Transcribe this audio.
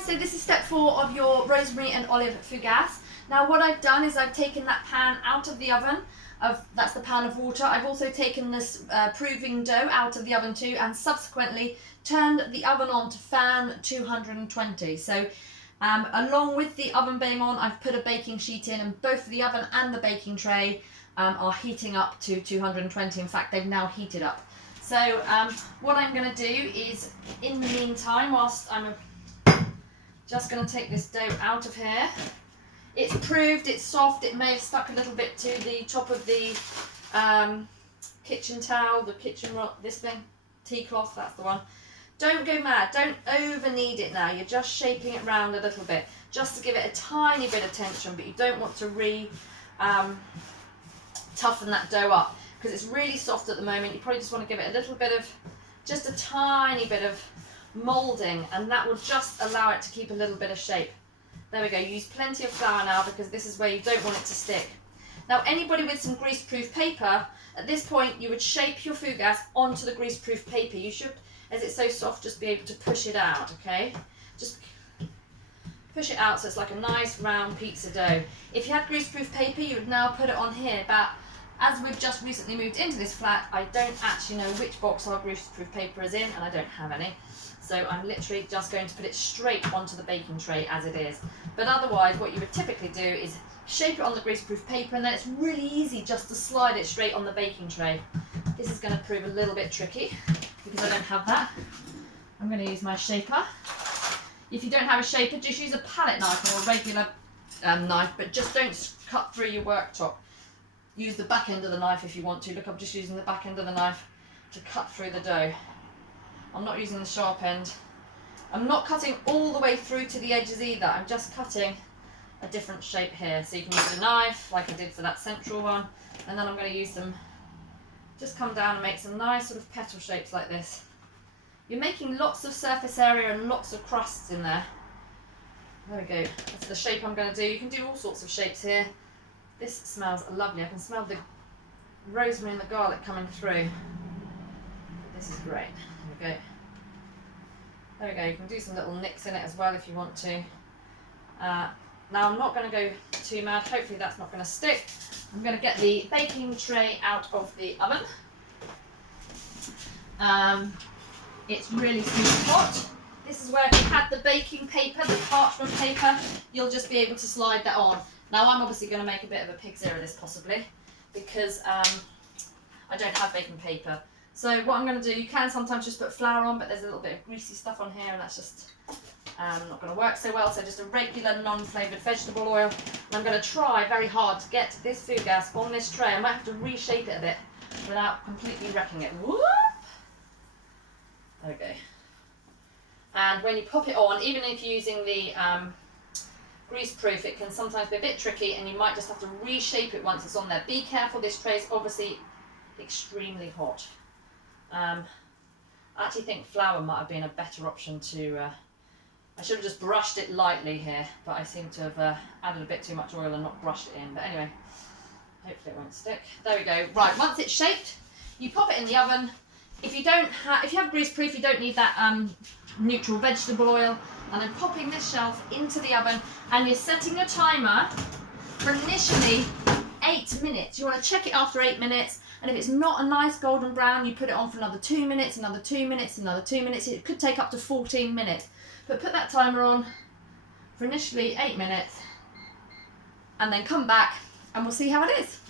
guys, so this is step 4 of your rosemary and olive fougasse. Now what I've done is I've taken that pan out of the oven, that's the pan of water. I've also taken this proving dough out of the oven too, and subsequently turned the oven on to fan 220. So along with the oven being on, I've put a baking sheet in, and both the oven and the baking tray are heating up to 220. In fact, they've now heated up. So what I'm going to do is, in the meantime, whilst I'm just going to take this dough out of here. It's proved, it's soft, it may have stuck a little bit to the top of the kitchen towel, the kitchen rock, this thing, tea cloth, that's the one. Don't go mad, don't over knead it now, you're just shaping it round a little bit, just to give it a tiny bit of tension, but you don't want to toughen that dough up, because it's really soft at the moment. You probably just want to give it a little bit of, just a tiny bit of moulding, and that will just allow it to keep a little bit of shape. There we go. Use plenty of flour now, because this is where you don't want it to stick. Now anybody with some greaseproof paper, at this point you would shape your fougasse onto the greaseproof paper. You should, as it's so soft, just be able to push it out, okay? Just push it out so it's like a nice round pizza dough. If you had greaseproof paper, you would now put it on here, but as we've just recently moved into this flat, I don't actually know which box our greaseproof paper is in, and I don't have any. So I'm literally just going to put it straight onto the baking tray as it is. But otherwise, what you would typically do is shape it on the greaseproof paper, and then it's really easy just to slide it straight on the baking tray. This is going to prove a little bit tricky because I don't have that. I'm going to use my shaper. If you don't have a shaper, just use a palette knife or a regular knife, but just don't cut through your worktop. Use the back end of the knife if you want to. Look, I'm just using the back end of the knife to cut through the dough. I'm not using the sharp end. I'm not cutting all the way through to the edges either. I'm just cutting a different shape here. So you can use a knife like I did for that central one. And then I'm going to use them, just come down and make some nice sort of petal shapes like this. You're making lots of surface area and lots of crusts in there. There we go. That's the shape I'm going to do. You can do all sorts of shapes here. This smells lovely. I can smell the rosemary and the garlic coming through. This is great. There we go. There we go. You can do some little nicks in it as well if you want to. Now I'm not going to go too mad. Hopefully that's not going to stick. I'm going to get the baking tray out of the oven. It's really super hot. This is where if you had the baking paper, the parchment paper, you'll just be able to slide that on. Now I'm obviously going to make a bit of a pig's ear of this possibly, because I don't have baking paper. So what I'm going to do, you can sometimes just put flour on, but there's a little bit of greasy stuff on here, and that's just not going to work so well. So just a regular non-flavoured vegetable oil. And I'm going to try very hard to get this fougasse on this tray. I might have to reshape it a bit without completely wrecking it. Whoop! There we go. And when you pop it on, even if you're using the greaseproof, it can sometimes be a bit tricky, and you might just have to reshape it once it's on there. Be careful, this tray is obviously extremely hot. I actually think flour might have been a better option to, I should have just brushed it lightly here, but I seem to have added a bit too much oil and not brushed it in. But anyway, hopefully it won't stick. There we go. Right, once it's shaped, you pop it in the oven. If you have greaseproof, you don't need that neutral vegetable oil. And then popping this shelf into the oven, and you're setting your timer for initially 8 minutes. You want to check it after 8 minutes, and if it's not a nice golden brown, you put it on for another 2 minutes, another 2 minutes, another 2 minutes. It could take up to 14 minutes. But put that timer on for initially 8 minutes, and then come back and we'll see how it is.